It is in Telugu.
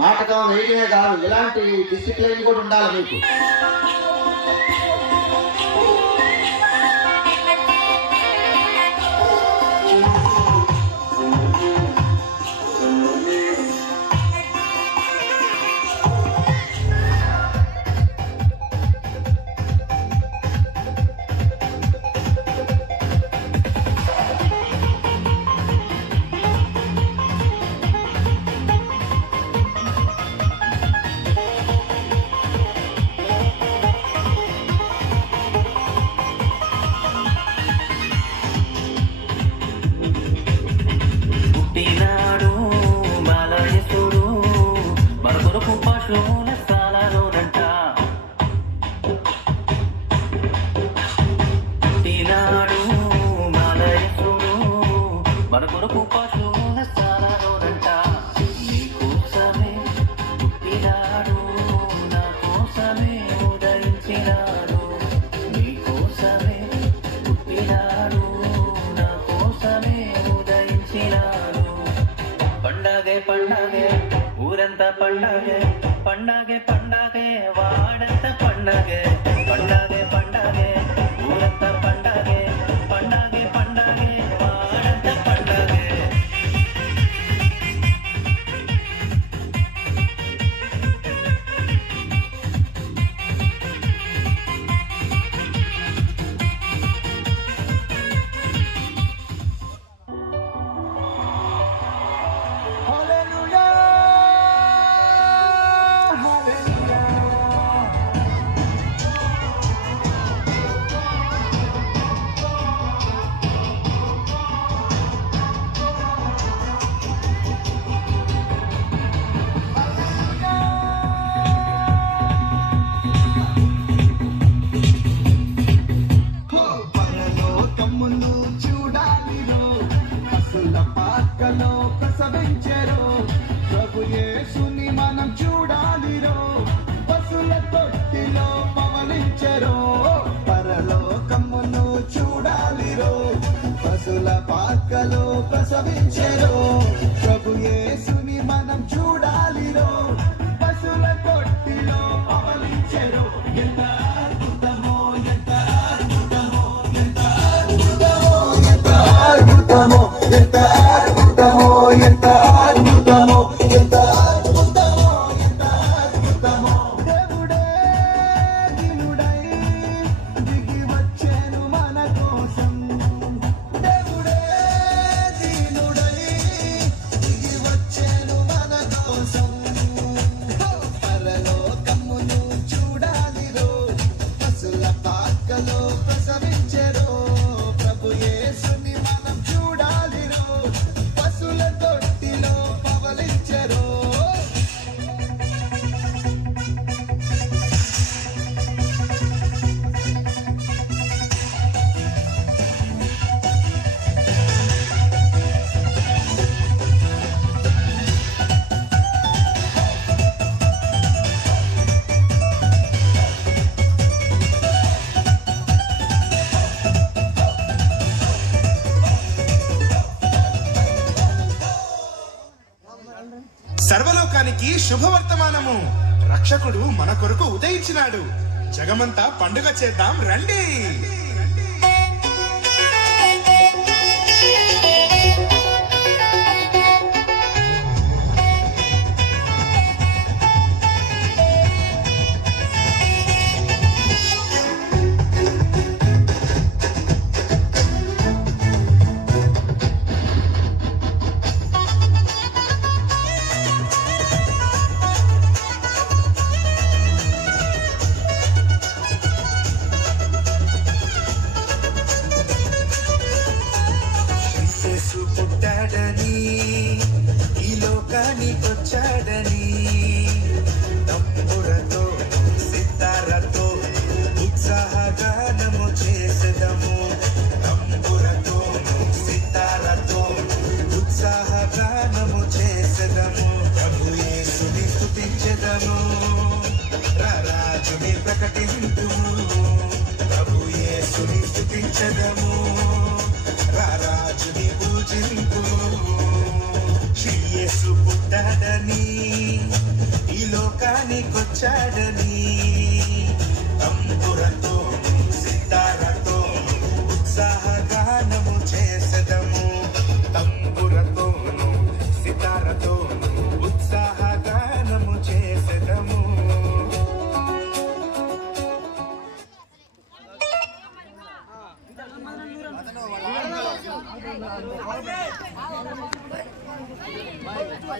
నాటకం వేయడమే కాదు, ఇలాంటి డిసిప్లిన్ కూడా ఉండాలి మీకు. పండగే ఊరంతా పండగే పండగే పండగే వాడంతా పండగే పండగే పండగే ఊరంతా పండగే పండగే పండగే వాడంతా పండగే. పాకలో ప్రసవించెరో ప్రభు యేసుని మనం చూడాలిరో పశుల తొట్టిలో పవలించెరో. ఎంత అద్భుతమో ఎంత అద్భుతమో ఎంత అద్భుతమో ఎంత అద్భుతమో ఎంత అద్భుతమో ఎంత అద్భుతమో ఎంత అద్భుతమో ఎంత అద్భుతమో. దేవుడే దినుడై దిగి వచ్చెను మన కోసం. సర్వలోకానికి శుభవర్తమానము, రక్షకుడు మన కొరకు ఉదయించినాడు. జగమంతా పండుగ చేద్దాం రండి. ఈ లోకానికొచ్చాడని తంబురతో సితారతో ఉత్సాహగానము చేసెదము. తంబురతో సితారతో ఉత్సాహగానము చేసెదము. ప్రభు యేసుని స్తుతించెదము, రారాజుని ప్రకటింతుము. ప్రభు యేసుని స్తుతించెదము, రారాజుని పూజింతుము. యేసు పుట్టాడని ఈ లోకానికొచ్చాడని తంబురతోను సితారతోను ఉత్సాహగానము చేసెదము తంబురతోను సితారతోను ఉత్సాహగానము చేసెదము